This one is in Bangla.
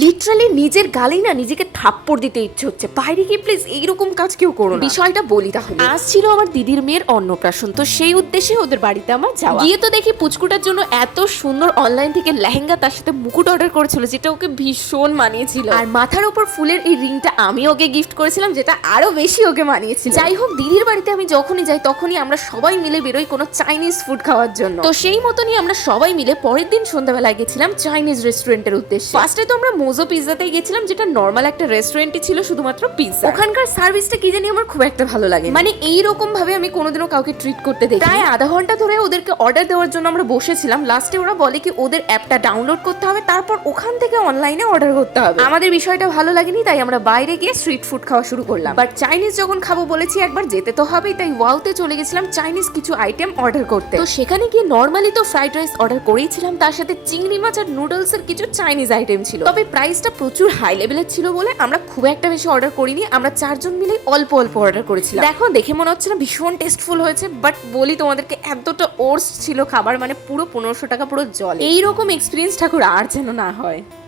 লিটারালি নিজের গালেই না নিজেকে থাপ্পড় দিতে ইচ্ছে হচ্ছে। বাইরে গিয়ে প্লিজ এইরকম কাজ কেউ করো না। বিষয়টা বলি তাহলে। আজ ছিল আমার দিদির মেয়ের অন্নপ্রাশন, তো সেই উদ্দেশ্যে ওদের বাড়িতে আমার যাওয়া। গিয়ে তো দেখি পুচকুটার জন্য এত সুন্দর অনলাইন থেকে লেহেঙ্গা তার সাথে মুকুট অর্ডার করেছিল, যেটা ওকে ভীষণ মানিয়েছিল। আর মাথার উপর ফুলের এই রিংটা আমি ওকে গিফট করেছিলাম, যেটা আরো বেশি ওকে মানিয়েছিল। যাই হোক, দিদির বাড়িতে আমি যখনই যাই তখনই আমরা সবাই মিলে বেরোই কোনো চাইনিজ ফুড খাওয়ার জন্য। তো সেই মতনই আমরা সবাই মিলে পরের দিন সন্ধ্যাবেলায় গেছিলাম চাইনিজ রেস্টুরেন্টের উদ্দেশ্যে। ফার্স্টে তো আমরা মোজো পিৎজাতেই গেছিলাম, যেটা নর্মাল একটা রেস্টুরেন্টই ছিল, শুধুমাত্র পিৎজা। ওখানকার সার্ভিসটা কি জানি আমার খুব একটা ভালো লাগে, মানে এইরকম ভাবে আমি কোনোদিনও কাউকে ট্রিট করতে দেখি। প্রায় আধা ঘন্টা ধরে ওদেরকে অর্ডার দেওয়ার জন্য আমরা বসেছিলাম। লাস্টে ওরা বলে কি ওদের অ্যাপটা ডাউনলোড করতে হবে, তারপর ওখান থেকে অনলাইনে অর্ডার করতে হবে। আমাদের বিষয়টা ভালো লাগেনি, তাই আমরা বাইরে গিয়ে স্ট্রিট ফুড খাওয়া শুরু করলাম। বাট চাইনিজ যখন খাবো বলেছি একবার যেতে তো হবেই, তাই ওয়াওতে চলে গেছিলাম চাইনিজ কিছু আইটেম অর্ডার করতে। তো সেখানে গিয়ে নর্মালি তো ফ্রাইড রাইস অর্ডার করেইছিলাম, তার সাথে চিংড়ি মাছ আর নুডলস এর কিছু চাইনিজ আইটেম ছিল। তবে প্রাইসটা প্রচুর হাই লেভেলের ছিল বলে আমরা খুব একটা বেশি অর্ডার করিনি। আমরা চারজন মিলে অল্প অল্প অর্ডার করেছিলাম। দেখো, দেখে মনে হচ্ছে না ভীষণ টেস্টফুল হয়েছে, বাট বলি তোমাদেরকে এতটা ওর্স ছিল খাবার, মানে পুরো 1500 টাকা পুরো জল। এইরকম এক্সপিরিয়েন্স ঠাকুর আর যেন না হয়।